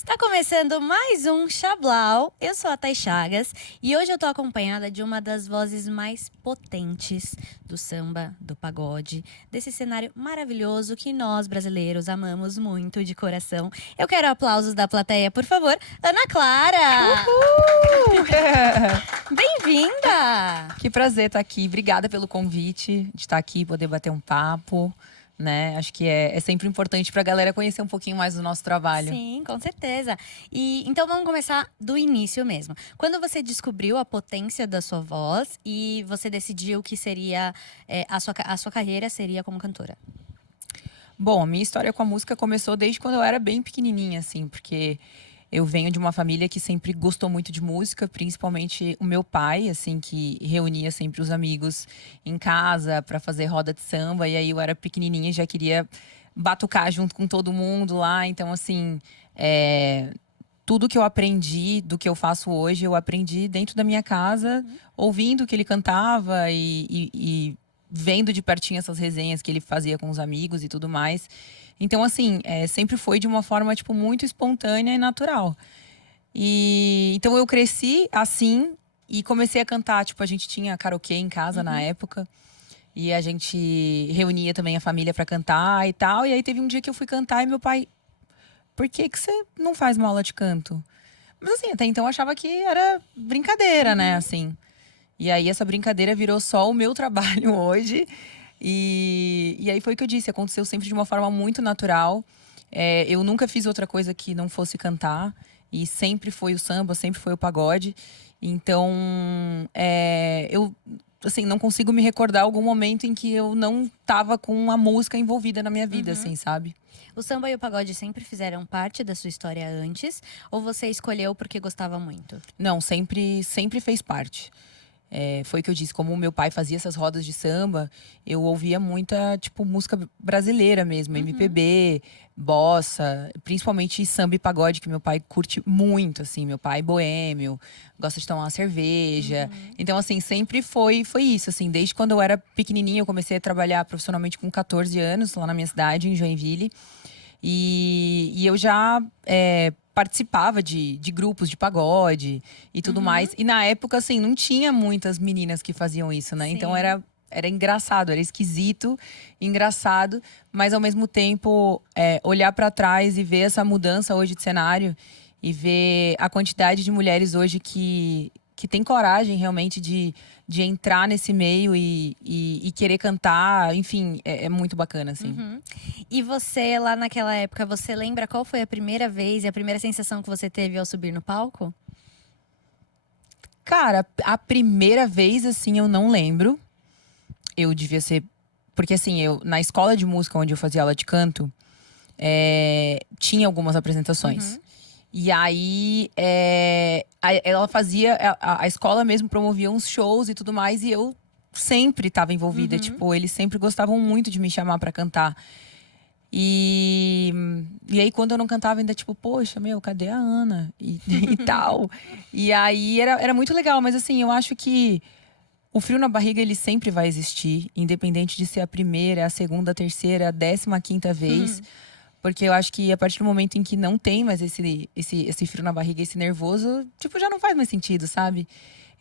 Está começando mais um Chablau. Eu sou a Thay Chagas e hoje eu tô acompanhada de uma das vozes mais potentes do samba, do pagode, desse cenário maravilhoso que nós brasileiros amamos muito de coração. Eu quero aplausos da plateia, por favor. Ana Clara! Uhul! Bem-vinda! Que prazer estar aqui. Obrigada pelo convite de estar aqui, poder bater um papo, né? Acho que é sempre importante para a galera conhecer um pouquinho mais do nosso trabalho. Sim, com certeza. E então vamos começar do início mesmo. Quando você descobriu a potência da sua voz e você decidiu que seria a sua carreira seria como cantora? Bom, a minha história com a música começou desde quando eu era bem pequenininha, assim, porque eu venho de uma família que sempre gostou muito de música, principalmente o meu pai, assim, que reunia sempre os amigos em casa para fazer roda de samba. E aí eu era pequenininha e já queria batucar junto com todo mundo lá. Então, assim, tudo que eu aprendi do que eu faço hoje, eu aprendi dentro da minha casa, ouvindo o que ele cantava e vendo de pertinho essas resenhas que ele fazia com os amigos e tudo mais. Então, assim, sempre foi de uma forma, tipo, muito espontânea e natural. E então eu cresci assim e comecei a cantar. Tipo, a gente tinha karaokê em casa na época. E a gente reunia também a família pra cantar e tal. E aí teve um dia que eu fui cantar e meu pai, por que que você não faz uma aula de canto? Mas assim, até então eu achava que era brincadeira, né, assim. E aí essa brincadeira virou só o meu trabalho hoje. E aí foi o que eu disse, aconteceu sempre de uma forma muito natural. Eu nunca fiz outra coisa que não fosse cantar. E sempre foi o samba, sempre foi o pagode. Então, eu assim, não consigo me recordar algum momento em que eu não tava com a música envolvida na minha vida, assim, sabe? O samba e o pagode sempre fizeram parte da sua história antes? Ou você escolheu porque gostava muito? Não, sempre fez parte. Foi o que eu disse, como o meu pai fazia essas rodas de samba, eu ouvia muita, tipo, música brasileira mesmo, MPB, bossa, principalmente samba e pagode, que meu pai curte muito, assim. Meu pai é boêmio, gosta de tomar uma cerveja. Então, assim, sempre foi isso, assim. Desde quando eu era pequenininha, eu comecei a trabalhar profissionalmente com 14 anos, lá na minha cidade, em Joinville. E eu já participava de grupos de pagode e tudo mais. E na época, assim, não tinha muitas meninas que faziam isso, né? Então Sim. era engraçado, era esquisito, engraçado, mas ao mesmo tempo olhar pra trás e ver essa mudança hoje de cenário e ver a quantidade de mulheres hoje que tem coragem realmente de entrar nesse meio e querer cantar, enfim, é muito bacana, assim. E você, lá naquela época, você lembra qual foi a primeira vez e a primeira sensação que você teve ao subir no palco? Cara, a primeira vez, assim, eu não lembro. Eu devia ser. Porque, assim, na escola de música onde eu fazia aula de canto, tinha algumas apresentações. E aí, ela fazia. A escola mesmo promovia uns shows e tudo mais, e eu sempre estava envolvida. Tipo, eles sempre gostavam muito de me chamar pra cantar. E, e aí, quando eu não cantava, ainda tipo, poxa, meu, cadê a Ana? E tal. E aí era muito legal, mas assim, eu acho que o frio na barriga, ele sempre vai existir, independente de ser a primeira, a segunda, a terceira, a 15ª vez. Porque eu acho que a partir do momento em que não tem mais esse frio na barriga, esse nervoso, tipo, já não faz mais sentido, sabe?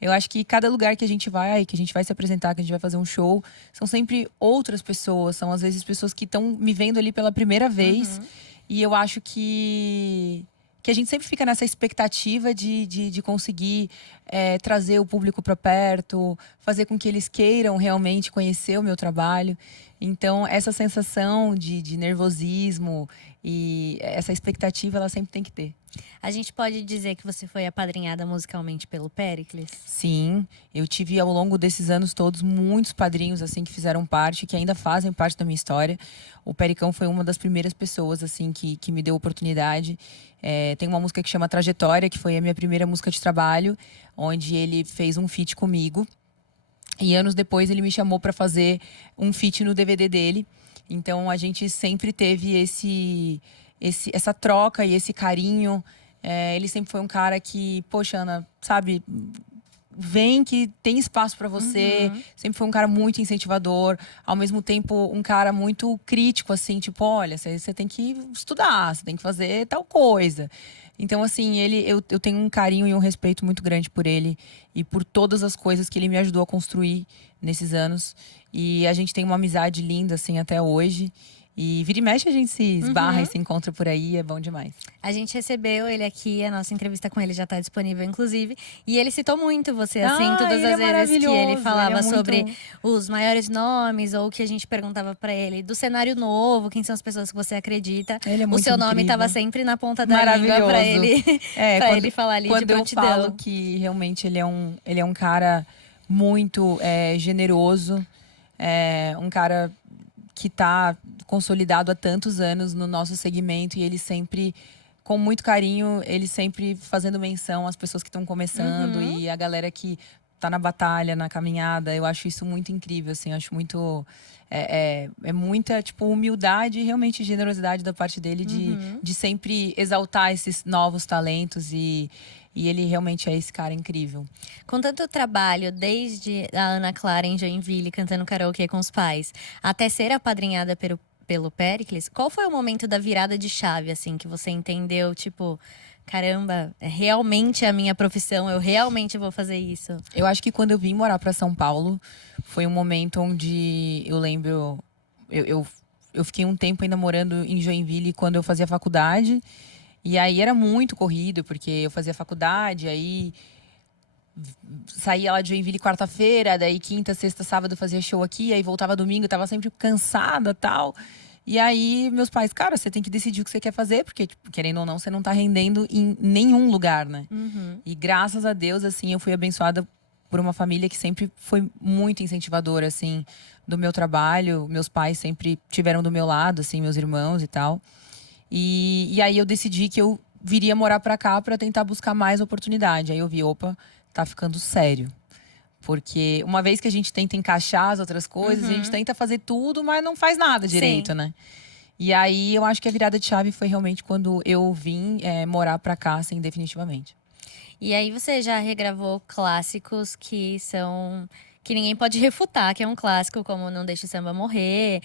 Eu acho que cada lugar que a gente vai, que a gente vai se apresentar, que a gente vai fazer um show, são sempre outras pessoas. São, às vezes, pessoas que estão me vendo ali pela primeira vez. E eu acho que a gente sempre fica nessa expectativa de conseguir trazer o público para perto, fazer com que eles queiram realmente conhecer o meu trabalho. Então, essa sensação de nervosismo e essa expectativa, ela sempre tem que ter. A gente pode dizer que você foi apadrinhada musicalmente pelo Péricles? Sim, eu tive ao longo desses anos todos muitos padrinhos assim que fizeram parte, que ainda fazem parte da minha história. O Pericão foi uma das primeiras pessoas assim que me deu oportunidade. Tem uma música que chama Trajetória, que foi a minha primeira música de trabalho, onde ele fez um feat comigo. E anos depois ele me chamou para fazer um feat no DVD dele. Então a gente sempre teve essa troca e esse carinho. Ele sempre foi um cara que, poxa, Ana, sabe, vem que tem espaço pra você. Sempre foi um cara muito incentivador. Ao mesmo tempo, um cara muito crítico, assim. Tipo, olha, você tem que estudar, você tem que fazer tal coisa. Então, assim, eu tenho um carinho e um respeito muito grande por ele. E por todas as coisas que ele me ajudou a construir nesses anos. E a gente tem uma amizade linda, assim, até hoje. E vira e mexe a gente se esbarra e se encontra por aí, é bom demais. A gente recebeu ele aqui, a nossa entrevista com ele já tá disponível, inclusive. E ele citou muito você, assim, todas ele é as vezes que ele maravilhoso, falava ele é muito- sobre os maiores nomes, ou que a gente perguntava pra ele do cenário novo, quem são as pessoas que você acredita. Ele é O muito seu nome incrível. tava sempre na ponta da língua pra ele, pra ele falar ali de quando eu prontidão. falo que realmente ele é um cara muito generoso, um cara que tá consolidado há tantos anos no nosso segmento e ele sempre, com muito carinho, ele sempre fazendo menção às pessoas que estão começando e a galera que tá na batalha, na caminhada. Eu acho isso muito incrível, assim, eu acho muito. É muita, tipo, humildade e realmente generosidade da parte dele de sempre exaltar esses novos talentos e ele realmente é esse cara incrível. Com tanto trabalho, desde a Ana Clara em Joinville cantando karaokê com os pais, até ser apadrinhada pelo Péricles, qual foi o momento da virada de chave, assim, que você entendeu, tipo, caramba, é realmente a minha profissão, eu realmente vou fazer isso? Eu acho que quando eu vim morar para São Paulo, foi um momento onde eu lembro. Eu, eu, eu fiquei um tempo ainda morando em Joinville quando eu fazia faculdade. E aí era muito corrido, porque eu fazia faculdade, aí saía lá de Joinville quarta-feira, daí quinta, sexta, sábado fazia show aqui, aí voltava domingo, tava sempre cansada tal. E aí, meus pais, cara, você tem que decidir o que você quer fazer, porque, tipo, querendo ou não, você não tá rendendo em nenhum lugar, né? E graças a Deus, assim, eu fui abençoada por uma família que sempre foi muito incentivadora, assim, do meu trabalho. Meus pais sempre tiveram do meu lado, assim, meus irmãos e tal. E aí eu decidi que eu viria morar pra cá pra tentar buscar mais oportunidade. Aí eu vi, opa, tá ficando sério. Porque uma vez que a gente tenta encaixar as outras coisas, a gente tenta fazer tudo, mas não faz nada direito, Sim. né? E aí eu acho que a virada de chave foi realmente quando eu vim morar pra cá, assim, definitivamente. E aí você já regravou clássicos que são que ninguém pode refutar, que é um clássico como Não Deixe o Samba Morrer.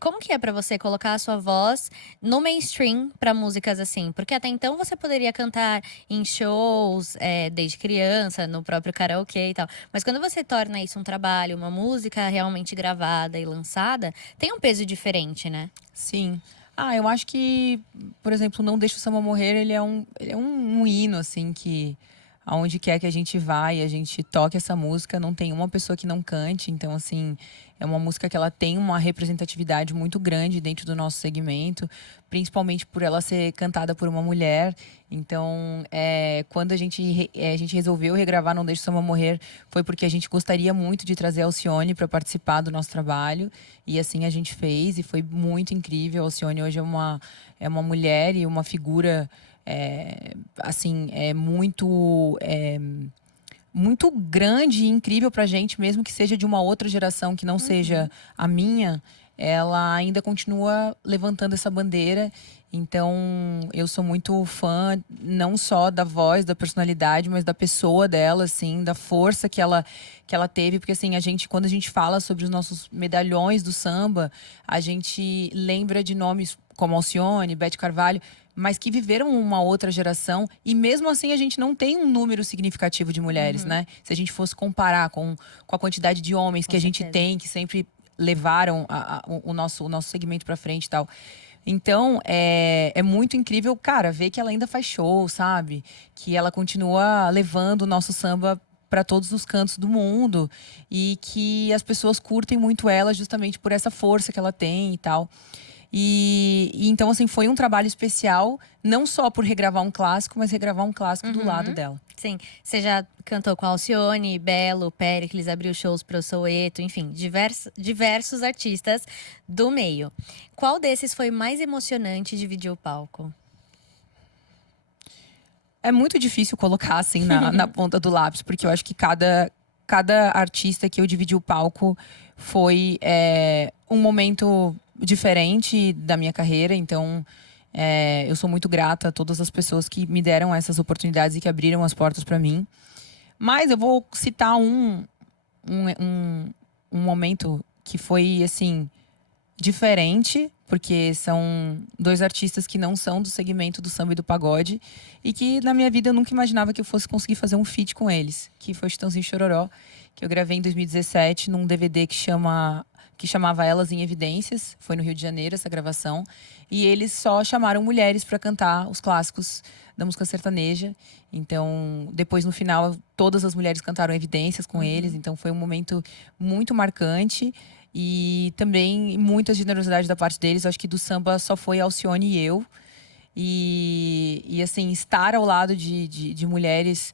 Como que é pra você colocar a sua voz no mainstream pra músicas assim? Porque até então você poderia cantar em shows, desde criança, no próprio karaokê e tal. Mas quando você torna isso um trabalho, uma música realmente gravada e lançada, tem um peso diferente, né? Sim. Ah, eu acho que, por exemplo, Não Deixe o Samba Morrer, ele é um hino, assim, que aonde quer que a gente vá e a gente toque essa música, não tem uma pessoa que não cante. Então, assim, é uma música que ela tem uma representatividade muito grande dentro do nosso segmento, principalmente por ela ser cantada por uma mulher. Então, quando a gente resolveu regravar Não Deixe o Samba Morrer, foi porque a gente gostaria muito de trazer a Alcione para participar do nosso trabalho. E assim a gente fez e foi muito incrível. A Alcione hoje é uma mulher e uma figura assim, muito grande e incrível pra gente, mesmo que seja de uma outra geração que não seja a minha, ela ainda continua levantando essa bandeira. Então, eu sou muito fã não só da voz, da personalidade, mas da pessoa dela, assim, da força que ela teve, porque assim, quando a gente fala sobre os nossos medalhões do samba, a gente lembra de nomes como Alcione, Beth Carvalho, mas que viveram uma outra geração e mesmo assim a gente não tem um número significativo de mulheres, né? Se a gente fosse comparar com a quantidade de homens Com que a gente certeza. tem, que sempre levaram o nosso segmento pra frente e tal. Então, é muito incrível, cara, ver que ela ainda faz show, sabe? Que ela continua levando o nosso samba para todos os cantos do mundo e que as pessoas curtem muito ela justamente por essa força que ela tem e tal. E então, assim, foi um trabalho especial, não só por regravar um clássico, mas regravar um clássico do lado dela. Sim, você já cantou com a Alcione, Belo, Péricles, abriu shows pro Soweto, enfim, diversos artistas do meio. Qual desses foi mais emocionante dividir o palco? É muito difícil colocar assim na ponta do lápis, porque eu acho que cada artista que eu dividi o palco foi um momento diferente da minha carreira. Então, eu sou muito grata a todas as pessoas que me deram essas oportunidades e que abriram as portas para mim. Mas eu vou citar um momento que foi, assim, diferente, porque são dois artistas que não são do segmento do samba e do pagode e que na minha vida eu nunca imaginava que eu fosse conseguir fazer um feat com eles, que foi o Chitãozinho e Chororó, que eu gravei em 2017 num DVD que chamava Elas em Evidências, foi no Rio de Janeiro essa gravação, e eles só chamaram mulheres para cantar os clássicos da música sertaneja. Então, depois no final, todas as mulheres cantaram Evidências com eles, então foi um momento muito marcante. E também muita generosidade da parte deles. Acho que do samba só foi Alcione e eu. E assim, estar ao lado de mulheres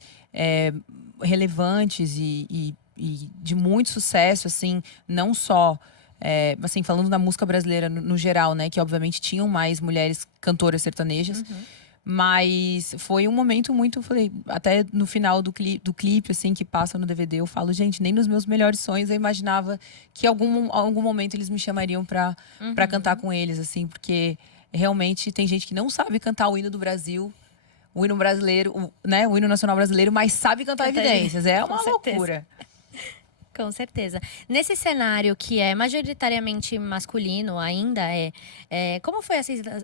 relevantes e de muito sucesso, assim, não só assim, falando da música brasileira no geral, né? Que obviamente tinham mais mulheres cantoras sertanejas. Mas foi um momento muito, falei, até no final do clipe, assim, que passa no DVD, eu falo, gente, nem nos meus melhores sonhos eu imaginava que algum momento eles me chamariam pra cantar com eles, assim, porque realmente tem gente que não sabe cantar o hino do Brasil, o hino brasileiro, né, o hino nacional brasileiro, mas sabe cantar Evidências. É uma loucura. Com certeza. Nesse cenário que é majoritariamente masculino ainda, como foi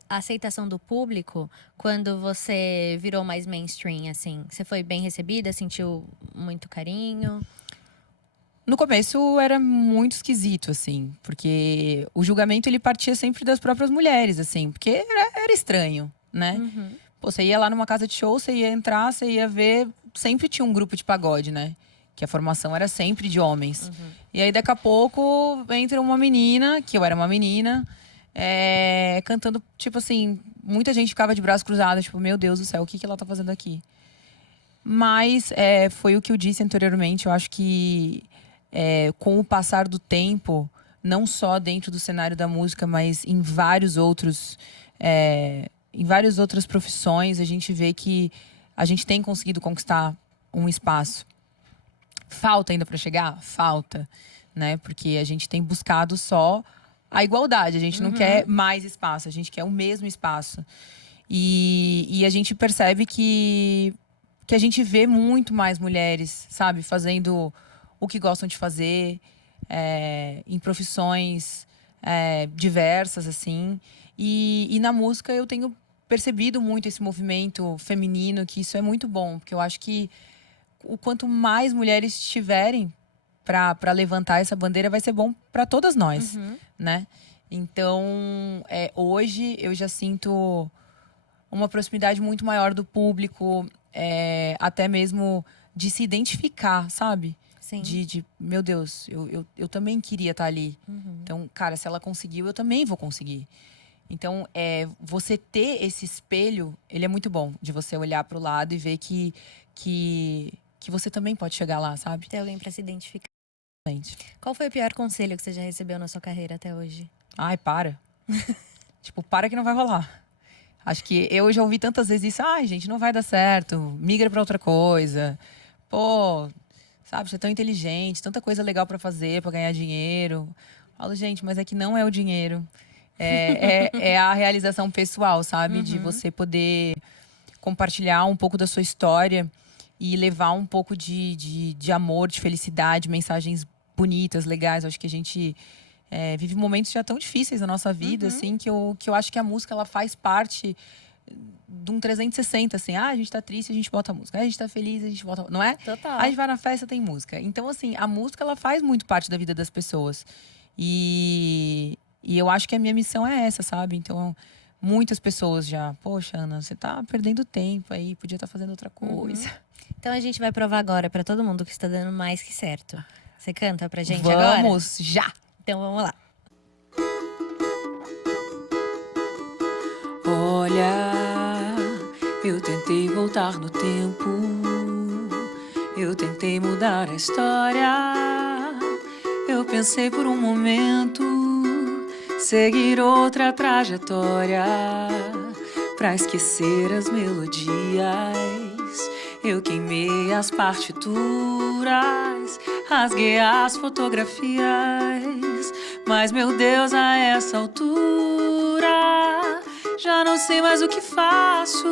a aceitação do público quando você virou mais mainstream, assim? Você foi bem recebida? Sentiu muito carinho? No começo era muito esquisito, assim, porque o julgamento ele partia sempre das próprias mulheres, assim, porque era estranho, né? Pô, você ia lá numa casa de show, você ia entrar, você ia ver, sempre tinha um grupo de pagode, né? Que a formação era sempre de homens. E aí, daqui a pouco, entra uma menina, que eu era uma menina, cantando, tipo assim, muita gente ficava de braços cruzados, tipo, meu Deus do céu, o que ela tá fazendo aqui? Mas foi o que eu disse anteriormente, eu acho que com o passar do tempo, não só dentro do cenário da música, mas em vários outros, em várias outras profissões, a gente vê que a gente tem conseguido conquistar um espaço. Falta ainda para chegar? Falta, né? Porque a gente tem buscado só a igualdade, a gente não quer mais espaço, a gente quer o mesmo espaço. E a gente percebe que a gente vê muito mais mulheres, sabe, fazendo o que gostam de fazer, em profissões diversas, assim. E na música eu tenho percebido muito esse movimento feminino, que isso é muito bom, porque eu acho que o quanto mais mulheres tiverem para levantar essa bandeira, vai ser bom para todas nós, né? Então, hoje eu já sinto uma proximidade muito maior do público, até mesmo de se identificar, sabe? Sim. Meu Deus, eu também queria estar ali. Então, cara, se ela conseguiu, eu também vou conseguir. Então, você ter esse espelho, ele é muito bom. De você olhar para o lado e ver que você também pode chegar lá, sabe? Ter alguém pra se identificar. Gente. Qual foi o pior conselho que você já recebeu na sua carreira até hoje? Ai, para. Tipo, para que não vai rolar. Acho que eu já ouvi tantas vezes isso. Ai, gente, não vai dar certo. Migra pra outra coisa. Pô, sabe, você é tão inteligente, tanta coisa legal pra fazer, pra ganhar dinheiro. Falo, gente, mas é que não é o dinheiro. É a realização pessoal, sabe? De você poder compartilhar um pouco da sua história e levar um pouco de amor, de felicidade, mensagens bonitas, legais. Acho que a gente vive momentos já tão difíceis na nossa vida, assim, que eu acho que a música ela faz parte de um 360, assim. Ah, a gente tá triste, a gente bota música. Ah, a gente tá feliz, a gente bota... Não é? Total. A gente vai na festa, tem música. Então, assim, a música ela faz muito parte da vida das pessoas. E eu acho que a minha missão é essa, sabe? Então, muitas pessoas já... Poxa, Ana, você tá perdendo tempo aí, podia estar fazendo outra coisa. Então a gente vai provar agora pra todo mundo que está dando mais que certo. Você canta pra gente agora? Vamos, já! Então vamos lá. Olha, eu tentei voltar no tempo, eu tentei mudar a história. Eu pensei por um momento seguir outra trajetória pra esquecer as melodias. Eu queimei as partituras, rasguei as fotografias. Mas, meu Deus, a essa altura já não sei mais o que faço.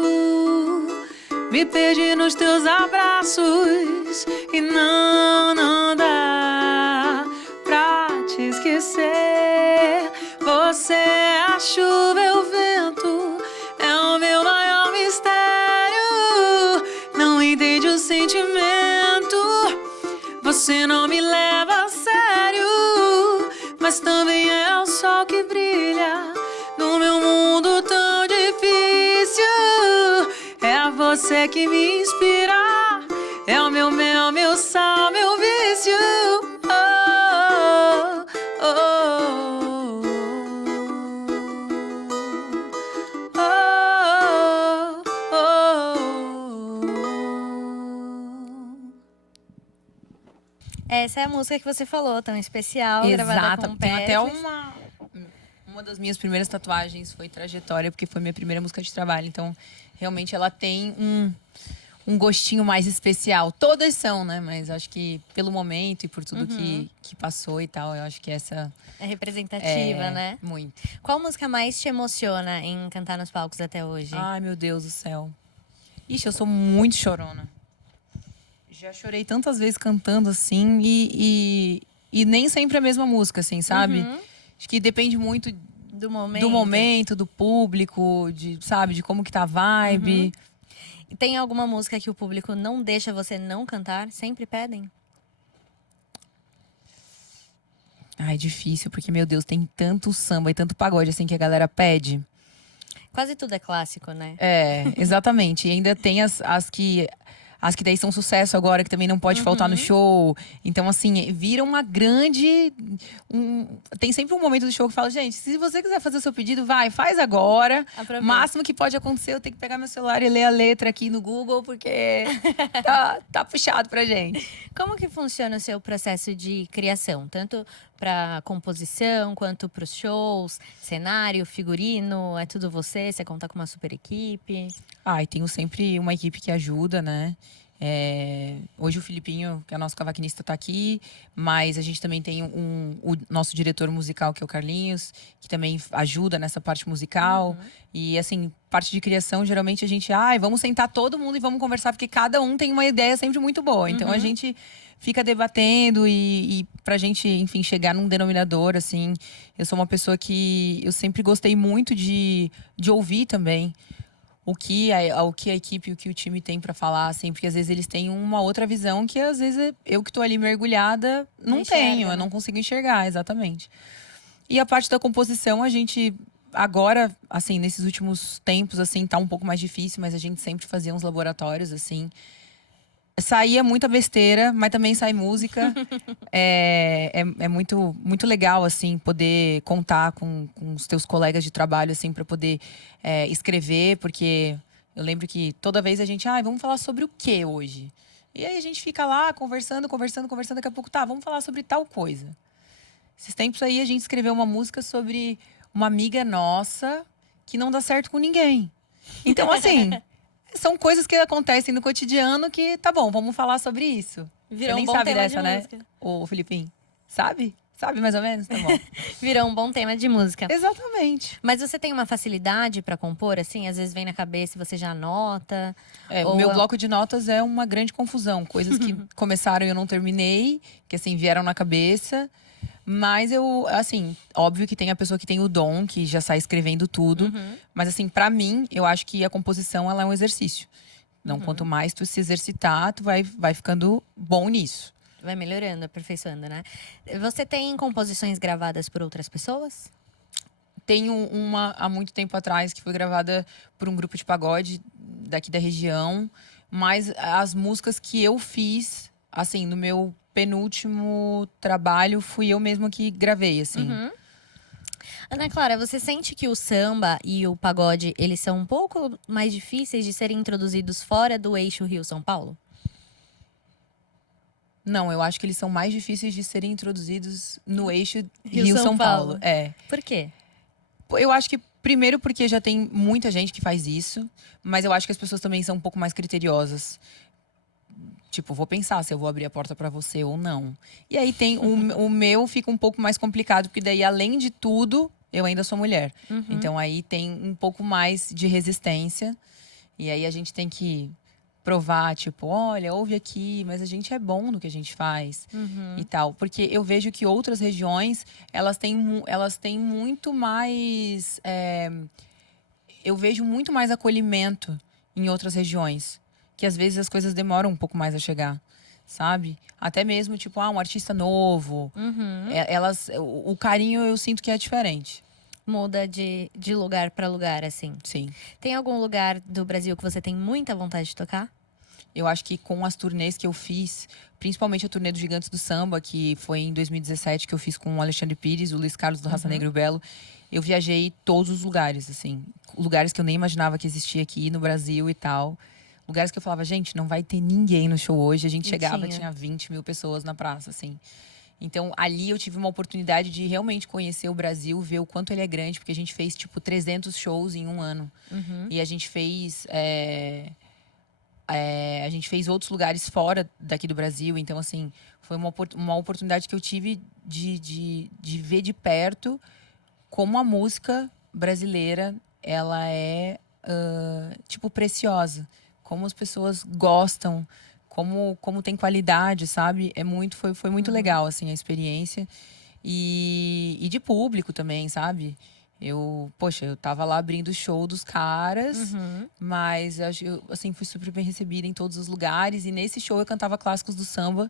Me perdi nos teus abraços e não dá pra te esquecer. Você é a chuva, é o vento, é o meu maior mistério. Não entende o sentimento, você não me leva a sério, mas também é o sol que brilha no meu mundo tão difícil. É você que me inspira, é o meu mel, meu sal, meu vício. Oh, oh, oh, oh. Essa é a música que você falou, tão especial, gravada Exato. com Tem até Pericles. uma das minhas primeiras tatuagens foi Trajetória, porque foi minha primeira música de trabalho. Então, realmente, ela tem um gostinho mais especial. Todas são, né? Mas acho que pelo momento e por tudo que passou e tal, eu acho que essa É representativa, né? muito. Qual música mais te emociona em cantar nos palcos até hoje? Ai, meu Deus do céu. Ixi, eu sou muito chorona. Já chorei tantas vezes cantando assim e nem sempre a mesma música, assim, sabe? Acho que depende muito Do momento. do momento, do público, sabe, de como que tá a vibe. E tem alguma música que o público não deixa você não cantar? Sempre pedem? Ai, difícil, porque, meu Deus, tem tanto samba e tanto pagode, assim, que a galera pede. Quase tudo é clássico, né? É, exatamente. E ainda tem as que daí são sucesso agora, que também não pode faltar no show. Então, assim, vira uma grande... Tem sempre um momento do show que fala, gente, se você quiser fazer o seu pedido, faz agora. Aproveita. O máximo que pode acontecer, eu tenho que pegar meu celular e ler a letra aqui no Google, porque tá puxado pra gente. Como que funciona o seu processo de criação? Tanto para composição, quanto para os shows, cenário, figurino, é tudo você? Você conta com uma super equipe? E tenho sempre uma equipe que ajuda, né? Hoje o Filipinho, que é nosso cavaquinista, tá aqui, mas a gente também tem o nosso diretor musical, que é o Carlinhos, que também ajuda nessa parte musical. E assim, parte de criação, geralmente a gente, vamos sentar todo mundo e vamos conversar, porque cada um tem uma ideia sempre muito boa. Então a gente fica debatendo e pra gente, enfim, chegar num denominador, assim. Eu sou uma pessoa que eu sempre gostei muito de ouvir também o que a equipe, o que o time tem pra falar, assim, porque às vezes eles têm uma outra visão que às vezes eu que tô ali mergulhada não tenho, eu não consigo enxergar, exatamente. E a parte da composição, a gente agora, assim, nesses últimos tempos, assim, tá um pouco mais difícil, mas a gente sempre fazia uns laboratórios, assim. Saía muita besteira, mas também sai música. É muito, muito legal, assim, poder contar com os teus colegas de trabalho, assim, para poder escrever, porque eu lembro que toda vez a gente, vamos falar sobre o que hoje? E aí a gente fica lá conversando, daqui a pouco, vamos falar sobre tal coisa. Esses tempos aí a gente escreveu uma música sobre uma amiga nossa que não dá certo com ninguém. Então, assim, são coisas que acontecem no cotidiano que, tá bom, vamos falar sobre isso. Virou Você nem um bom sabe tema dessa, de né? música. Ô, Filipinho, sabe? Sabe mais ou menos? Tá bom. Virou um bom tema de música. Exatamente. Mas você tem uma facilidade pra compor, assim? Às vezes vem na cabeça e você já anota? O meu bloco de notas é uma grande confusão. Coisas que começaram e eu não terminei, que assim, vieram na cabeça. Mas eu, assim, óbvio que tem a pessoa que tem o dom, que já sai escrevendo tudo. Mas assim, pra mim, eu acho que a composição, ela é um exercício. Então, quanto mais tu se exercitar, tu vai ficando bom nisso. Vai melhorando, aperfeiçoando, né? Você tem composições gravadas por outras pessoas? Tenho uma há muito tempo atrás que foi gravada por um grupo de pagode daqui da região. Mas as músicas que eu fiz, assim, no meu penúltimo trabalho, fui eu mesma que gravei, assim. Ana Clara, você sente que o samba e o pagode, eles são um pouco mais difíceis de serem introduzidos fora do eixo Rio-São Paulo? Não, eu acho que eles são mais difíceis de serem introduzidos no eixo Rio-São Rio-São Paulo. Por quê? Eu acho que, primeiro, porque já tem muita gente que faz isso. Mas eu acho que as pessoas também são um pouco mais criteriosas. Tipo, vou pensar se eu vou abrir a porta pra você ou não. E aí tem o meu fica um pouco mais complicado, porque daí, além de tudo, eu ainda sou mulher. Então aí tem um pouco mais de resistência. E aí a gente tem que provar, tipo, olha, ouve aqui, mas a gente é bom no que a gente faz e tal. Porque eu vejo que outras regiões, elas têm muito mais… eu vejo muito mais acolhimento em outras regiões. Que às vezes as coisas demoram um pouco mais a chegar, sabe? Até mesmo, tipo, um artista novo. O carinho eu sinto que é diferente. Muda de lugar pra lugar, assim. Sim. Tem algum lugar do Brasil que você tem muita vontade de tocar? Eu acho que com as turnês que eu fiz, principalmente a turnê dos Gigantes do Samba, que foi em 2017, que eu fiz com o Alexandre Pires, o Luiz Carlos do Raça Negra e o Belo, eu viajei todos os lugares, assim. Lugares que eu nem imaginava que existia aqui no Brasil e tal. Lugares que eu falava, gente, não vai ter ninguém no show hoje. A gente chegava, tinha 20 mil pessoas na praça, assim. Então, ali eu tive uma oportunidade de realmente conhecer o Brasil, ver o quanto ele é grande, porque a gente fez, tipo, 300 shows em um ano. E a gente fez… a gente fez outros lugares fora daqui do Brasil. Então, assim, foi uma oportunidade que eu tive de ver de perto como a música brasileira, ela é, tipo, preciosa. Como as pessoas gostam, como tem qualidade, sabe? Foi muito legal, assim, a experiência. E de público também, sabe? Eu tava lá abrindo o show dos caras, mas eu, assim, fui super bem recebida em todos os lugares. E nesse show eu cantava clássicos do samba.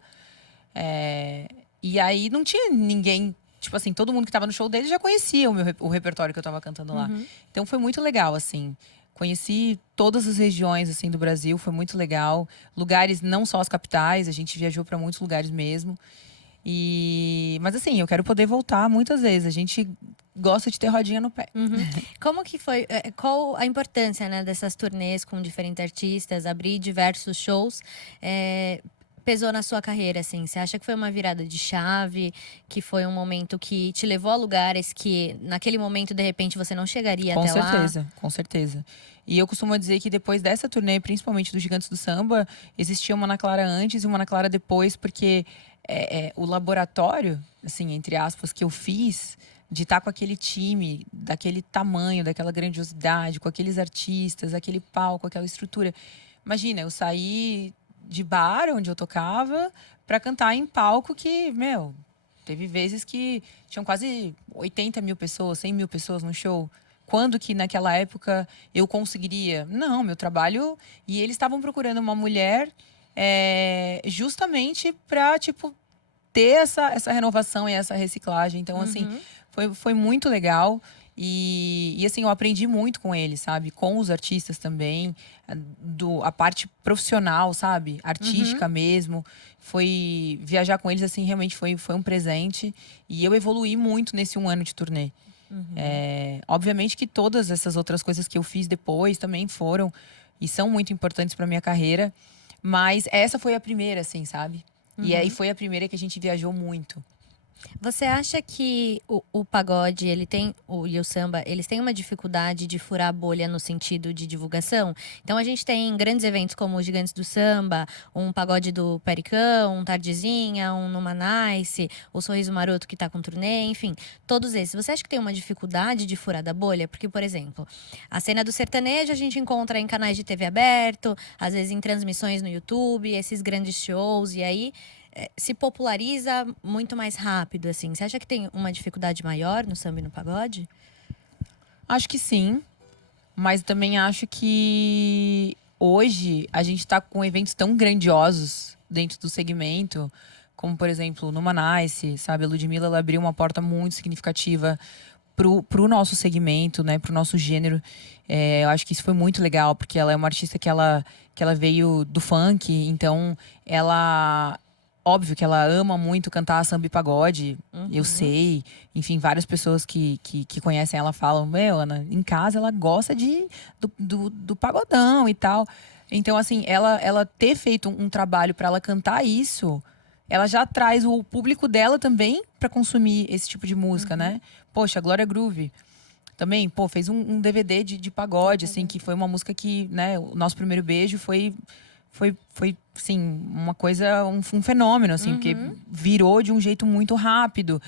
E aí não tinha ninguém, tipo assim, todo mundo que tava no show dele já conhecia o repertório que eu tava cantando lá. Então foi muito legal, assim. Conheci todas as regiões, assim, do Brasil, foi muito legal. Lugares, não só as capitais, a gente viajou para muitos lugares mesmo. Mas assim, eu quero poder voltar muitas vezes. A gente gosta de ter rodinha no pé. Como que foi, qual a importância, né, dessas turnês com diferentes artistas, abrir diversos shows, pesou na sua carreira, assim? Você acha que foi uma virada de chave, que foi um momento que te levou a lugares que naquele momento, de repente, você não chegaria até lá? Com certeza. E eu costumo dizer que depois dessa turnê, principalmente dos Gigantes do Samba, existia uma Ana Clara antes e uma Ana Clara depois, porque o laboratório, assim, entre aspas, que eu fiz, de estar com aquele time, daquele tamanho, daquela grandiosidade, com aqueles artistas, aquele palco, aquela estrutura. Imagina, eu saí de bar onde eu tocava para cantar em palco que, meu, teve vezes que tinham quase 80 mil pessoas, 100 mil pessoas no show. Quando que naquela época eu conseguiria? Não, meu trabalho… E eles estavam procurando uma mulher justamente para, tipo, ter essa renovação e essa reciclagem. Então, assim, foi muito legal. E assim, eu aprendi muito com eles, sabe? Com os artistas também. A parte profissional, sabe? Artística mesmo. Viajar com eles, assim, realmente foi um presente. E eu evoluí muito nesse um ano de turnê. Obviamente que todas essas outras coisas que eu fiz depois também foram e são muito importantes para minha carreira. Mas essa foi a primeira, assim, sabe? E aí foi a primeira que a gente viajou muito. Você acha que o pagode, e o samba, eles têm uma dificuldade de furar a bolha no sentido de divulgação? Então a gente tem grandes eventos como os Gigantes do Samba, um pagode do Pericão, um Tardezinha, um Numanice, o Sorriso Maroto que tá com turnê, enfim, todos esses. Você acha que tem uma dificuldade de furar da bolha? Porque, por exemplo, a cena do sertanejo a gente encontra em canais de TV aberto, às vezes em transmissões no YouTube, esses grandes shows, e aí se populariza muito mais rápido, assim. Você acha que tem uma dificuldade maior no samba e no pagode? Acho que sim, mas também acho que hoje a gente tá com eventos tão grandiosos dentro do segmento, como, por exemplo, no Numanice, sabe? A Ludmilla, ela abriu uma porta muito significativa pro nosso segmento, né? Pro nosso gênero. Eu acho que isso foi muito legal, porque ela é uma artista que ela veio do funk, então ela… Óbvio que ela ama muito cantar samba e pagode, eu sei. Enfim, várias pessoas que conhecem ela falam, meu, Ana, em casa ela gosta do pagodão e tal. Então, assim, ela ter feito um trabalho para ela cantar isso, ela já traz o público dela também para consumir esse tipo de música, né? Poxa, a Glória Groove também, fez um DVD de pagode, assim, que foi uma música que, né, o nosso primeiro beijo foi assim, uma coisa, um fenômeno, assim, porque virou de um jeito muito rápido.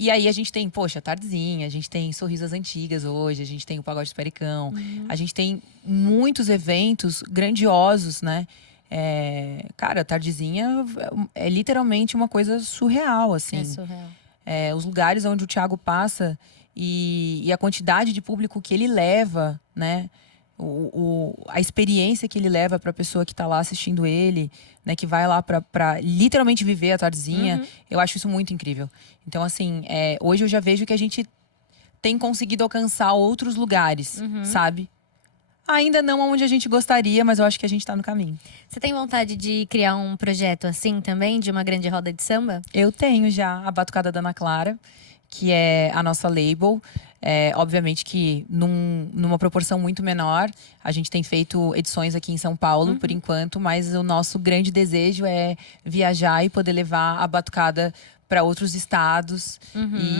E aí a gente tem, poxa, Tardezinha, a gente tem Sorrisos Antigas hoje, a gente tem o Pagode do Pericão, a gente tem muitos eventos grandiosos, né? Cara, Tardezinha é literalmente uma coisa surreal, assim. É surreal. Os lugares onde o Thiago passa e a quantidade de público que ele leva, né? A experiência que ele leva para a pessoa que está lá assistindo ele, né? Que vai lá para literalmente viver a Tardezinha. Eu acho isso muito incrível. Então, assim, hoje eu já vejo que a gente tem conseguido alcançar outros lugares, sabe? Ainda não onde a gente gostaria, mas eu acho que a gente tá no caminho. Você tem vontade de criar um projeto assim também, de uma grande roda de samba? Eu tenho já a Batucada da Ana Clara, que é a nossa label. Obviamente que numa proporção muito menor. A gente tem feito edições aqui em São Paulo, por enquanto. Mas o nosso grande desejo é viajar e poder levar a Batucada para outros estados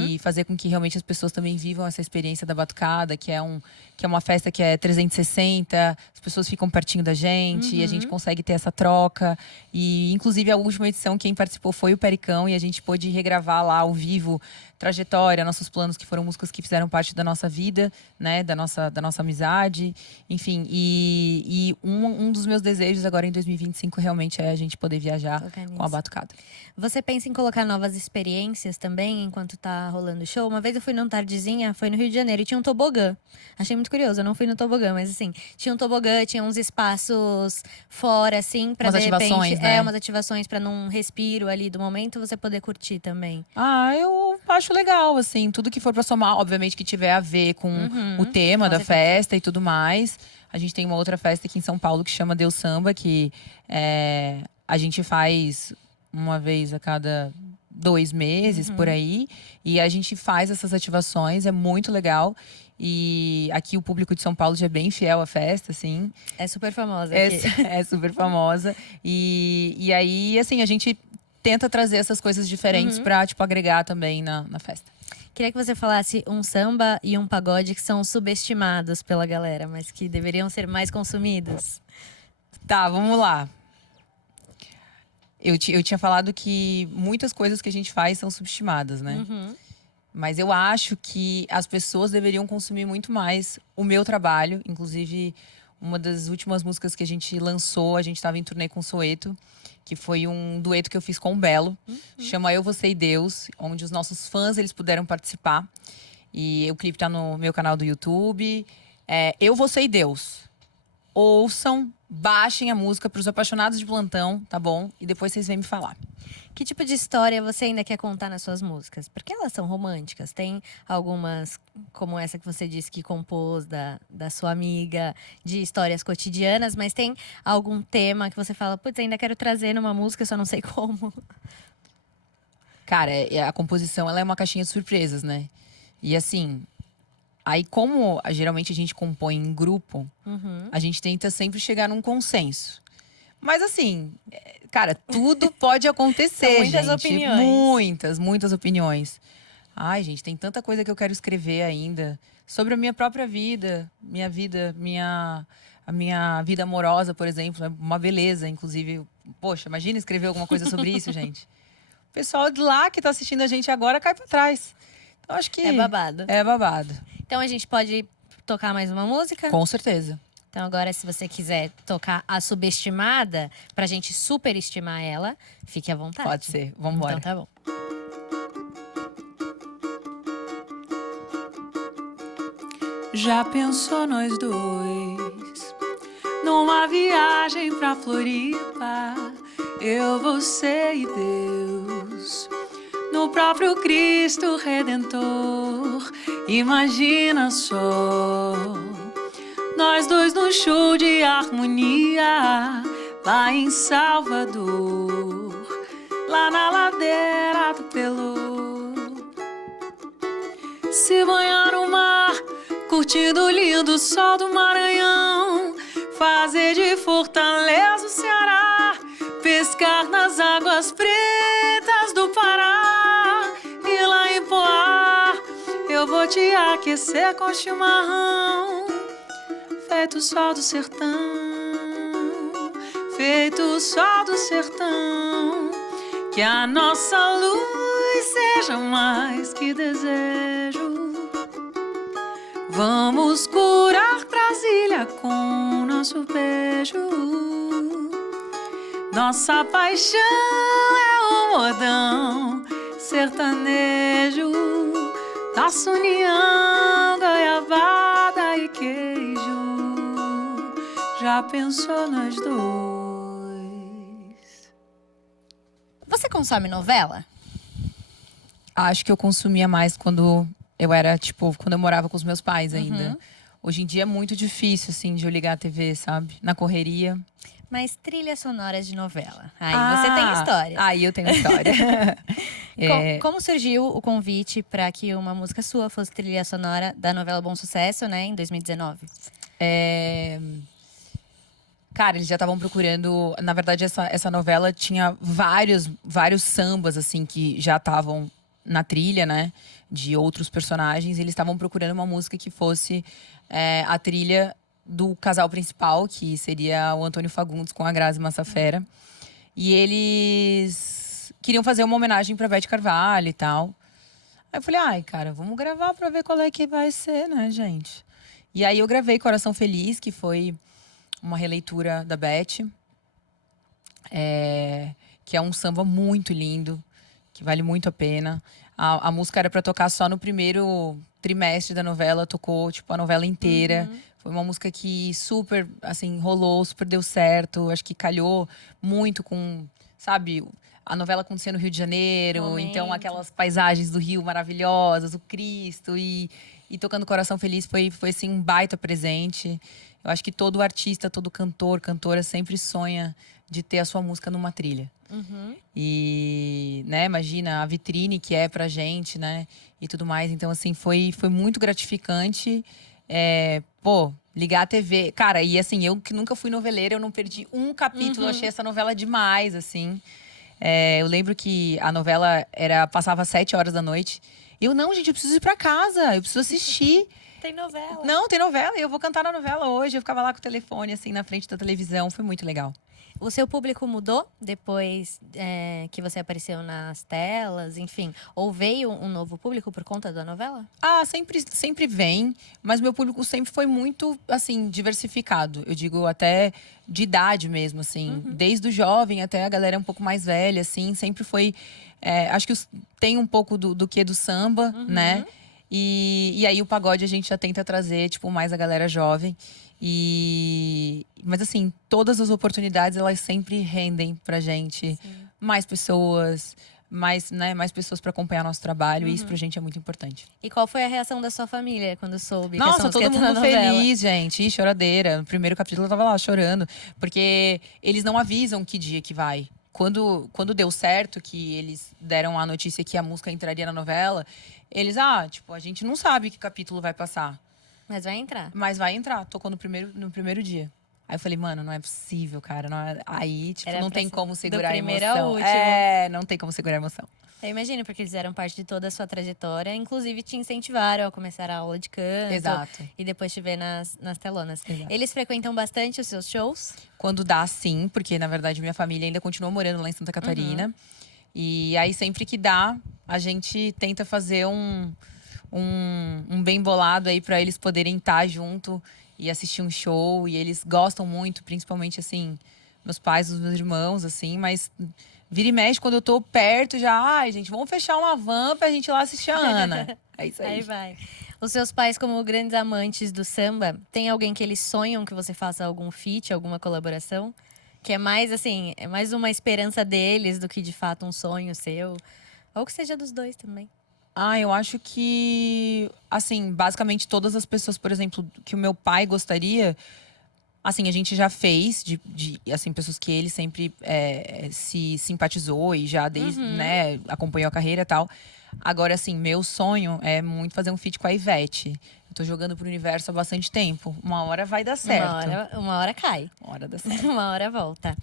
e fazer com que realmente as pessoas também vivam essa experiência da Batucada, que é uma festa que é 360, as pessoas ficam pertinho da gente e a gente consegue ter essa troca. E, inclusive, a última edição, quem participou foi o Pericão e a gente pôde regravar lá ao vivo Trajetória, Nossos Planos, que foram músicas que fizeram parte da nossa vida, né, da nossa amizade, enfim. E um dos meus desejos agora em 2025 realmente é a gente poder viajar com a Batucada. Você pensa em colocar novas experiências também enquanto tá rolando o show? Uma vez eu fui num Tardezinha, foi no Rio de Janeiro, e tinha um tobogã. Achei muito curioso, eu não fui no tobogã, mas assim, tinha um tobogã, tinha uns espaços fora, assim, pra Umas de repente… ativações, né? Umas ativações pra num respiro ali do momento, você poder curtir também. Eu acho legal, assim, tudo que for pra somar, obviamente que tiver a ver com o tema com da certeza. festa e tudo mais. A gente tem uma outra festa aqui em São Paulo que chama Deus Samba, que a gente faz uma vez a cada 2 meses, por aí. E a gente faz essas ativações, é muito legal. E aqui o público de São Paulo já é bem fiel à festa, assim. É super famosa aqui. É super famosa. E aí, assim, a gente tenta trazer essas coisas diferentes pra, tipo, agregar também na festa. Queria que você falasse um samba e um pagode que são subestimados pela galera, mas que deveriam ser mais consumidos. Tá, vamos lá. Eu tinha falado que muitas coisas que a gente faz são subestimadas, né? Mas eu acho que as pessoas deveriam consumir muito mais o meu trabalho. Inclusive, uma das últimas músicas que a gente lançou, a gente estava em turnê com o Soweto, que foi um dueto que eu fiz com o Belo. Chama Eu, Você e Deus, onde os nossos fãs eles puderam participar. E o clipe tá no meu canal do YouTube. Eu, Você e Deus. Ouçam, baixem a música para os apaixonados de plantão, tá bom? E depois vocês vêm me falar. Que tipo de história você ainda quer contar nas suas músicas? Porque elas são românticas. Tem algumas, como essa que você disse que compôs da sua amiga, de histórias cotidianas. Mas tem algum tema que você fala, putz, ainda quero trazer numa música, só não sei como. Cara, a composição ela é uma caixinha de surpresas, né? E assim… Aí, como geralmente a gente compõe em grupo, a gente tenta sempre chegar num consenso. Mas assim, cara, tudo pode acontecer, São muitas gente. opiniões. Muitas opiniões. Ai, gente, tem tanta coisa que eu quero escrever ainda. Sobre a minha própria vida, a minha vida amorosa, por exemplo. É uma beleza, inclusive. Poxa, imagina escrever alguma coisa sobre isso, gente. O pessoal de lá que tá assistindo a gente agora cai pra trás. Então, acho que… É babado. É babado. Então a gente pode tocar mais uma música? Com certeza. Então agora, se você quiser tocar a subestimada, pra gente superestimar ela, fique à vontade. Pode ser. Vamos embora. Então tá bom. Já pensou nós dois numa viagem pra Floripa? Eu, você e Deus, no próprio Cristo Redentor. Imagina só, nós dois num show de harmonia lá em Salvador, lá na ladeira do Pelô. Se banhar no mar, curtindo o lindo sol do Maranhão, fazer de Fortaleza o Ceará, pescar nas águas pretas do Pará, e lá em Poá eu vou te aquecer com chimarrão, feito o sol do sertão, feito o sol do sertão, que a nossa lua e seja mais que desejo. Vamos curar Brasília com nosso beijo. Nossa paixão é o modão sertanejo. Nossa união, goiabada e queijo. Já pensou nós dois? Você consome novela? Acho que eu consumia mais quando eu era, tipo, quando eu morava com os meus pais ainda. Hoje em dia é muito difícil, assim, de eu ligar a TV, sabe? Na correria. Mas trilhas sonoras de novela. Aí você tem história. Aí eu tenho história. Como surgiu o convite para que uma música sua fosse trilha sonora da novela Bom Sucesso, né, em 2019? Cara, eles já estavam procurando. Na verdade, essa novela tinha vários sambas, assim, que já estavam na trilha, né? De outros personagens. E eles estavam procurando uma música que fosse a trilha do casal principal, que seria o Antônio Fagundes com a Grazi Massafera. E eles queriam fazer uma homenagem pra Beth Carvalho e tal. Aí eu falei, ai, cara, vamos gravar pra ver qual é que vai ser, né, gente? E aí eu gravei Coração Feliz, que foi uma releitura da Beth. Que é um samba muito lindo, que vale muito a pena. A música era pra tocar só no primeiro trimestre da novela, tocou, tipo, a novela inteira. Foi uma música que super, assim, rolou, super deu certo. Acho que calhou muito com, sabe, a novela acontecia no Rio de Janeiro. Então, aquelas paisagens do Rio maravilhosas, o Cristo. E tocando Coração Feliz foi assim, um baita presente. Eu acho que todo artista, todo cantor, cantora sempre sonha de ter a sua música numa trilha. E, né, imagina a vitrine que é pra gente, né? E tudo mais. Então, assim, foi muito gratificante. Ligar a TV. Cara, e assim, eu que nunca fui noveleira, eu não perdi um capítulo. Eu achei essa novela demais, assim. Eu lembro que a novela passava às 7 horas da noite. Não, gente, eu preciso ir pra casa, eu preciso assistir. Tem novela. Não, tem novela, e eu vou cantar na novela hoje. Eu ficava lá com o telefone, assim, na frente da televisão. Foi muito legal. O seu público mudou depois que você apareceu nas telas, enfim? Ou veio um novo público por conta da novela? Sempre vem, mas meu público sempre foi muito, assim, diversificado. Eu digo até de idade mesmo, assim. Desde o jovem até a galera um pouco mais velha, assim. Sempre foi… acho que tem um pouco do que do samba, né? E aí o pagode a gente já tenta trazer, tipo, mais a galera jovem. Mas assim, todas as oportunidades, elas sempre rendem pra gente. Mais pessoas, mais pessoas pra acompanhar nosso trabalho. E isso pra gente é muito importante. E qual foi a reação da sua família quando soube que essa Nossa, música todo ia tá na mundo novela? feliz, gente. Ih, choradeira. No primeiro capítulo eu tava lá chorando. Porque eles não avisam que dia que vai. Quando deu certo, que eles deram a notícia que a música entraria na novela, eles, tipo, a gente não sabe que capítulo vai passar. Mas vai entrar. Mas vai entrar, tocou no primeiro dia. Aí eu falei, mano, não é possível, cara. Aí, tipo, não tem como segurar a primeiro emoção. ao último. Não tem como segurar a emoção. Eu imagino, porque eles fizeram parte de toda a sua trajetória. Inclusive, te incentivaram a começar a aula de canto. Exato. E depois te ver nas telonas. Exato. Eles frequentam bastante os seus shows? Quando dá, sim. Porque, na verdade, minha família ainda continua morando lá em Santa Catarina. E aí, sempre que dá, a gente tenta fazer um bem bolado aí pra eles poderem estar junto e assistir um show. E eles gostam muito, principalmente, assim, meus pais, os meus irmãos, assim. Mas vira e mexe, quando eu tô perto, já… gente, vamos fechar uma van pra gente ir lá assistir a Ana. É isso aí. Aí vai. Os seus pais, como grandes amantes do samba, tem alguém que eles sonham que você faça algum feat, alguma colaboração? Que é mais, assim, é mais uma esperança deles do que, de fato, um sonho seu. Ou que seja dos dois também. Eu acho que, assim, basicamente todas as pessoas, por exemplo, que o meu pai gostaria, assim, a gente já fez, assim, pessoas que ele sempre se simpatizou e já desde, né, acompanhou a carreira e tal. Agora, assim, meu sonho é muito fazer um feat com a Ivete. Eu tô jogando pro universo há bastante tempo. Uma hora vai dar certo. Uma hora cai. Uma hora dá certo. Uma hora volta.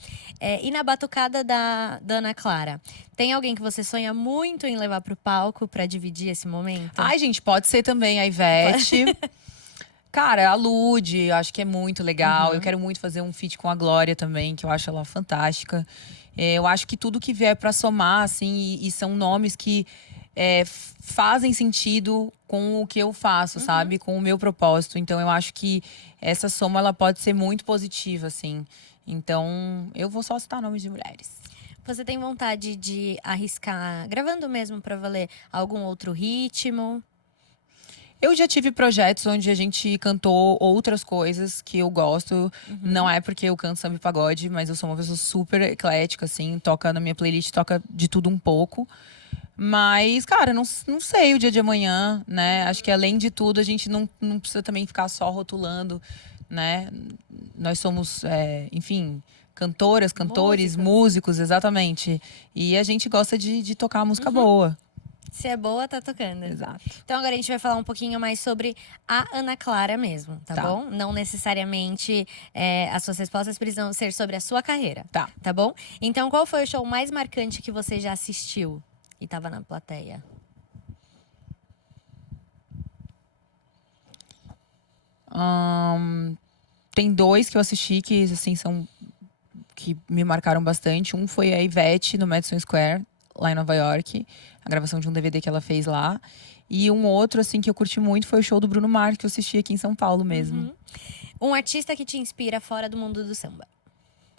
E na batucada da Ana Clara, tem alguém que você sonha muito em levar pro palco pra dividir esse momento? Ai, gente, pode ser também a Ivete. Cara, a Lud, eu acho que é muito legal. Uhum. Eu quero muito fazer um feat com a Glória também, que eu acho ela fantástica. Eu acho que tudo que vier pra somar, assim, e são nomes que fazem sentido com o que eu faço, sabe? Com o meu propósito. Então, eu acho que essa soma, ela pode ser muito positiva, assim. Então, eu vou só citar nomes de mulheres. Você tem vontade de arriscar, gravando mesmo pra valer, algum outro ritmo? Eu já tive projetos onde a gente cantou outras coisas que eu gosto. Não é porque eu canto samba e pagode, mas eu sou uma pessoa super eclética, assim. Toca na minha playlist, toca de tudo um pouco. Mas, cara, não sei o dia de amanhã, né? Acho que além de tudo, a gente não precisa também ficar só rotulando, né? Nós somos, enfim, cantoras, cantores, músicos, exatamente. E a gente gosta de tocar música boa. Se é boa, tá tocando. Exato. Então agora a gente vai falar um pouquinho mais sobre a Ana Clara mesmo, tá bom? Não necessariamente as suas respostas precisam ser sobre a sua carreira, tá bom? Então qual foi o show mais marcante que você já assistiu e tava na plateia? Tem dois que eu assisti que, assim, que me marcaram bastante. Um foi a Ivete no Madison Square, lá em Nova York. A gravação de um DVD que ela fez lá. E um outro, assim, que eu curti muito foi o show do Bruno Mars, que eu assisti aqui em São Paulo mesmo. Um artista que te inspira fora do mundo do samba?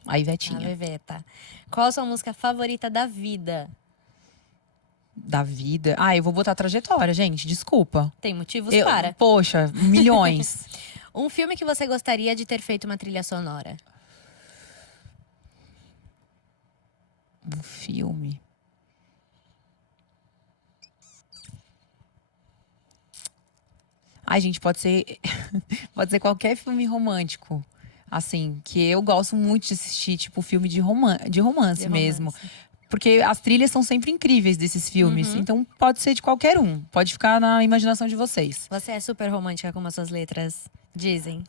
A Ivetinha. A Veveta. Qual a sua música favorita da vida? Da vida. Eu vou botar trajetória, gente. Desculpa. Tem motivos para. Poxa, milhões. Um filme que você gostaria de ter feito uma trilha sonora? Um filme. Gente, pode ser qualquer filme romântico. Assim, que eu gosto muito de assistir, tipo, filme de romance mesmo. Porque as trilhas são sempre incríveis desses filmes. Então, pode ser de qualquer um. Pode ficar na imaginação de vocês. Você é super romântica, como as suas letras dizem?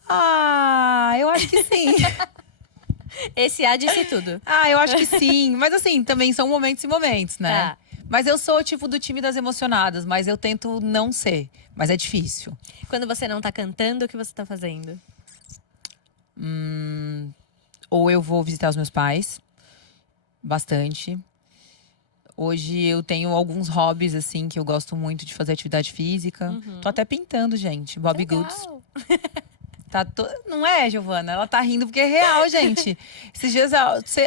Eu acho que sim. Esse A disse tudo. Eu acho que sim. Mas assim, também são momentos e momentos, né? Tá. Mas eu sou tipo do time das emocionadas, mas eu tento não ser. Mas é difícil. Quando você não tá cantando, o que você tá fazendo? Ou eu vou visitar os meus pais. Bastante. Hoje eu tenho alguns hobbies, assim, que eu gosto muito de fazer atividade física. Tô até pintando, gente. Bobbie Goods. Não é, Giovana? Ela tá rindo porque é real, gente. Esses dias,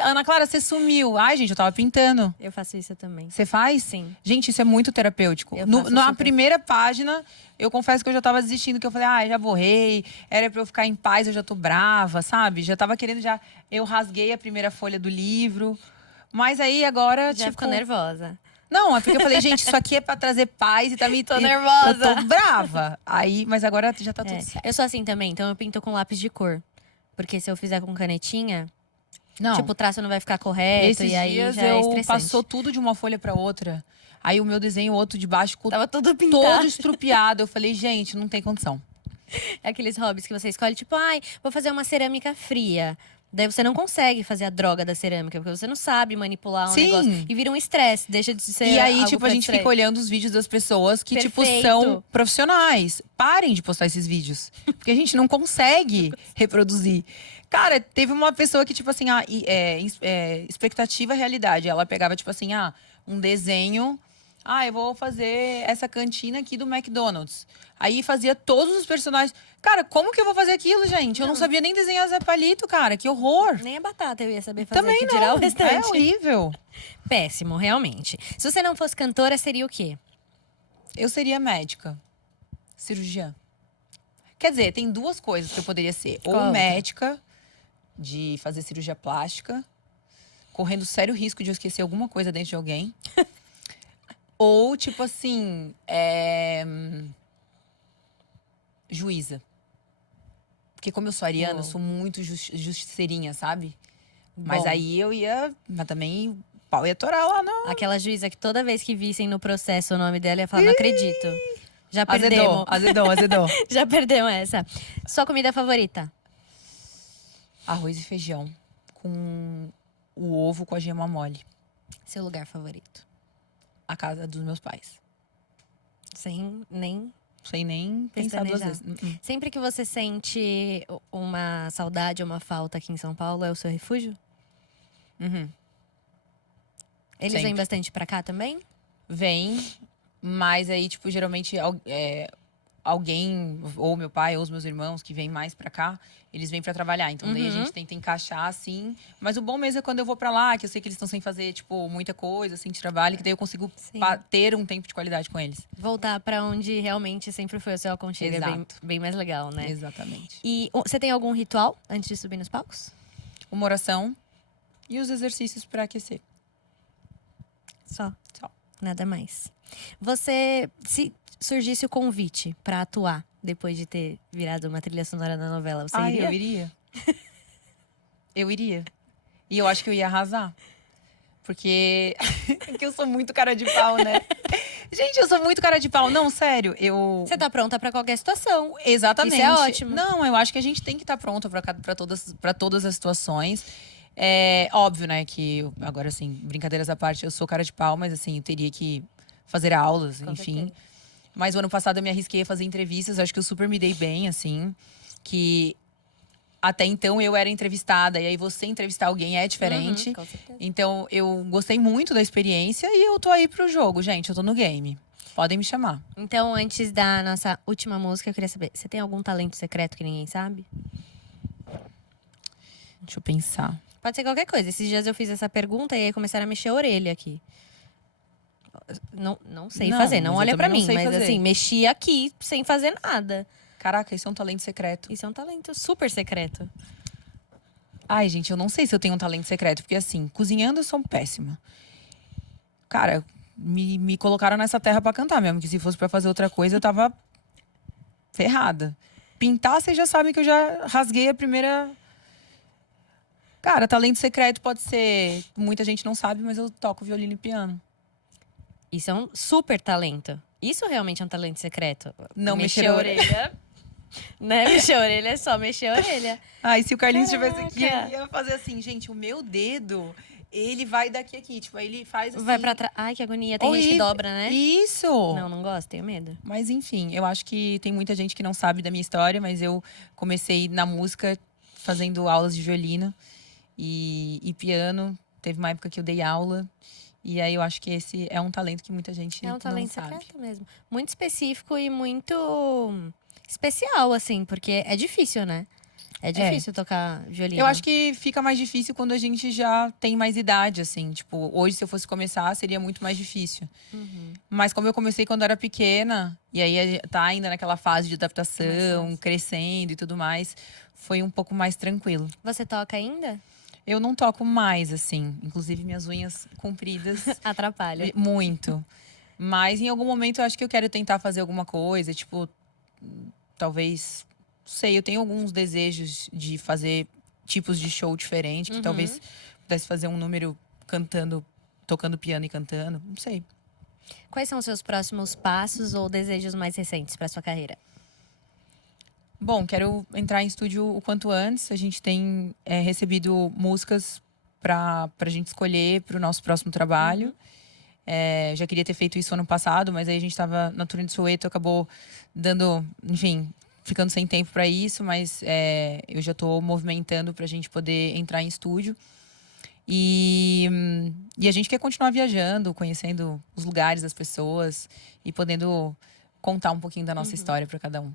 Ana Clara, você sumiu. Gente, eu tava pintando. Eu faço isso também. Você faz? Sim. Gente, isso é muito terapêutico. Eu faço Na super. primeira página, eu confesso que eu já tava desistindo. Que eu falei, já borrei. Era pra eu ficar em paz, eu já tô brava, sabe? Já tava querendo, eu rasguei a primeira folha do livro. Mas aí, agora, Já ficou nervosa. Não, é porque eu falei, gente, isso aqui é pra trazer paz e tá me… Tô nervosa. Eu tô brava. Mas agora já tá tudo certo. Eu sou assim também, então eu pinto com lápis de cor. Porque se eu fizer com canetinha, Não. tipo, o traço não vai ficar correto. Esses e aí dias já é eu estressante. passou tudo de uma folha pra outra. Aí o meu desenho, outro de baixo, ficou Tava tudo pintado. todo estrupiado. Eu falei, gente, não tem condição. Aqueles hobbies que você escolhe, tipo, vou fazer uma cerâmica fria. Daí você não consegue fazer a droga da cerâmica, porque você não sabe manipular um negócio. E vira um estresse, deixa de ser. E aí, algo tipo, a gente fica olhando os vídeos das pessoas que, tipo, Perfeito. são profissionais. Parem de postar esses vídeos. Porque a gente não consegue reproduzir. Cara, teve uma pessoa que, tipo assim, expectativa realidade. Ela pegava, tipo assim, um desenho. Eu vou fazer essa cantina aqui do McDonald's. Aí fazia todos os personagens. Cara, como que eu vou fazer aquilo, gente? Eu não sabia nem desenhar Zé Palito, cara. Que horror. Nem a batata eu ia saber fazer. Também que não. Tirar o restante. É horrível. Péssimo, realmente. Se você não fosse cantora, seria o quê? Eu seria médica. Cirurgiã. Quer dizer, tem duas coisas que eu poderia ser. Ou Qual outra? médica, de fazer cirurgia plástica, correndo sério risco de eu esquecer alguma coisa dentro de alguém. Ou, tipo assim, juíza. Porque como eu sou ariana, eu sou muito justiceirinha, sabe? Mas Bom. aí eu ia… Mas também o pau ia torar lá, não. Aquela juíza que toda vez que vissem no processo o nome dela ia falar, não acredito. Já perdemos. Azedou. Já perdemos essa. Sua comida favorita? Arroz e feijão. Com o ovo com a gema mole. Seu lugar favorito? A casa dos meus pais. Sem nem… sei nem pensar duas Pestanejar. vezes. Sempre que você sente uma saudade ou uma falta aqui em São Paulo, é o seu refúgio? Uhum. Eles Sempre. vêm bastante pra cá também? Vem, mas aí, tipo, geralmente alguém, ou meu pai, ou os meus irmãos, que vêm mais pra cá, eles vêm pra trabalhar. Então, daí a Uhum. gente tenta encaixar, assim. Mas o bom mesmo é quando eu vou pra lá, que eu sei que eles estão sem fazer, tipo, muita coisa, assim, de trabalho, que daí eu consigo Sim. ter um tempo de qualidade com eles. Voltar pra onde realmente sempre foi o seu aconchego. É bem, Exato. bem mais legal, né? Exatamente. E você tem algum ritual antes de subir nos palcos? Uma oração e os exercícios pra aquecer. Só. Só. Nada mais. Você, se surgisse o convite pra atuar depois de ter virado uma trilha sonora na novela, você iria? Eu iria. Eu iria. E eu acho que eu ia arrasar. Porque que eu sou muito cara de pau, né? Gente, eu sou muito cara de pau. Não, sério, eu... Você tá pronta pra qualquer situação. Exatamente. Isso é ótimo. Não, eu acho que a gente tem que estar pronta pra todas as situações. É óbvio, né, que agora, assim, brincadeiras à parte, eu sou cara de pau, mas assim, eu teria que fazer aulas, Com enfim. certeza. Mas o ano passado eu me arrisquei a fazer entrevistas, acho que eu super me dei bem, assim. Que até então eu era entrevistada, e aí você entrevistar alguém é diferente. Uhum, com certeza. Então eu gostei muito da experiência e eu tô aí pro jogo, gente. Eu tô no game. Podem me chamar. Então, antes da nossa última música, eu queria saber, você tem algum talento secreto que ninguém sabe? Deixa eu pensar. Pode ser qualquer coisa. Esses dias eu fiz essa pergunta e aí começaram a mexer a orelha aqui. Não sei Não, fazer, não mas eu olha pra também não mim, sei mas fazer. assim, mexi aqui sem fazer nada. Caraca, isso é um talento secreto. Isso é um talento super secreto. Ai, gente, eu não sei se eu tenho um talento secreto, porque assim, cozinhando eu sou péssima. Cara, me colocaram nessa terra pra cantar mesmo, que se fosse pra fazer outra coisa, eu tava ferrada. Pintar, vocês já sabem que eu já rasguei a primeira. Cara, talento secreto pode ser. Muita gente não sabe, mas eu toco violino e piano. Isso é um super talento. Isso realmente é um talento secreto. Não mexer mexer a a orelha. Né? Mexer a orelha é só mexer a orelha. Ai, se o Carlinhos estivesse aqui, Caraca. ele ia fazer assim, gente, o meu dedo, ele vai daqui aqui. Tipo, aí ele faz assim. Vai pra trás. Ai, que agonia. Tem gente que Horrível. dobra, né? Isso! Não gosto, tenho medo. Mas enfim, eu acho que tem muita gente que não sabe da minha história, mas eu comecei na música fazendo aulas de violino e piano. Teve uma época que eu dei aula. E aí eu acho que esse é um talento que muita gente É um talento não sabe. secreto mesmo. Muito específico e muito especial, assim, porque é difícil, né? É difícil tocar violino. Eu acho que fica mais difícil quando a gente já tem mais idade, assim. Tipo, hoje, se eu fosse começar, seria muito mais difícil. Uhum. Mas como eu comecei quando eu era pequena, e aí tá ainda naquela fase de adaptação, fácil. crescendo e tudo mais, foi um pouco mais tranquilo. Você toca ainda? Eu não toco mais, assim. Inclusive, minhas unhas compridas, Atrapalha. muito. Mas em algum momento eu acho que eu quero tentar fazer alguma coisa, tipo, talvez. Não sei, eu tenho alguns desejos de fazer tipos de show diferente, que Uhum. talvez pudesse fazer um número cantando, tocando piano e cantando. Não sei. Quais são os seus próximos passos ou desejos mais recentes para sua carreira? Bom, quero entrar em estúdio o quanto antes. A gente tem recebido músicas pra gente escolher pro nosso próximo trabalho. Já queria ter feito isso ano passado, mas aí a gente tava na turnê de Soweto, acabou dando, enfim, ficando sem tempo para isso, mas eu já tô movimentando pra gente poder entrar em estúdio. E a gente quer continuar viajando, conhecendo os lugares das pessoas e podendo contar um pouquinho da nossa história para cada um.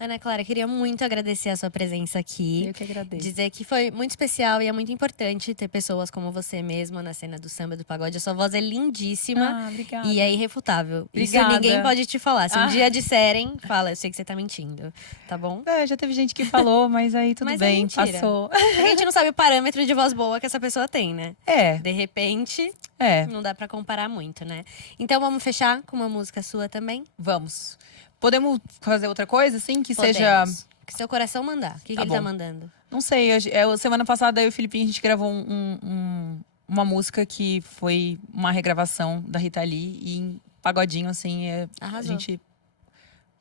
Ana Clara, queria muito agradecer a sua presença aqui. Eu que agradeço. Dizer que foi muito especial e é muito importante ter pessoas como você mesmo na cena do samba, do pagode. A sua voz é lindíssima Obrigada. e é irrefutável. Obrigada. Isso ninguém pode te falar. Se um Ah. dia disserem, fala, eu sei que você tá mentindo, tá bom? Já teve gente que falou, mas aí tudo Mas é bem, mentira. passou. Porque a gente não sabe o parâmetro de voz boa que essa pessoa tem, né? É, De repente, é, não dá pra comparar muito, né? Então vamos fechar com uma música sua também? vamos. Podemos fazer outra coisa, assim, que Podemos. seja. Que seu coração mandar. O que, Tá que ele tá bom. mandando? Não sei, semana passada eu e o Filipinho, a gente gravou uma música que foi uma regravação da Rita Lee. E em pagodinho, assim, a Arrasou. gente...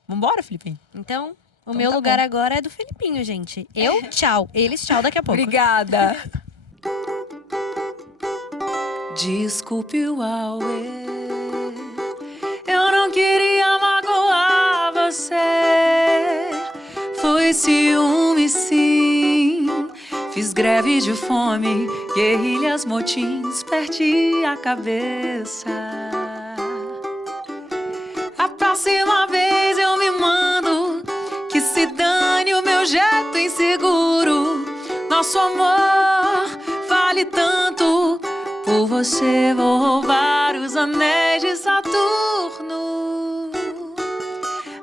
Vambora, Filipinho? Então, o Então meu tá lugar bom. agora é do Felipinho, gente. Eu, tchau. Eles, tchau daqui a pouco. Obrigada! Desculpe o auê, eu não queria magoar você. Foi ciúme, sim. Fiz greve de fome, guerrilhas, motins, perdi a cabeça. A próxima vez eu me mando, que se dane o meu jeito inseguro. Nosso amor vale tanto, por você vou roubar os anéis de Saturno.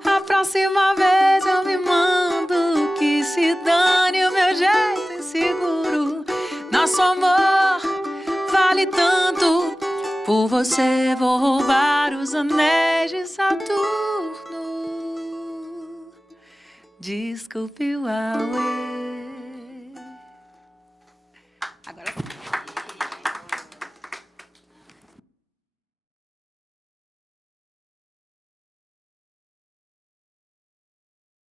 A próxima vez eu me mando, que se dane o meu jeito inseguro. Nosso amor vale tanto, por você vou roubar os anéis de Saturno. Desculpe o auê.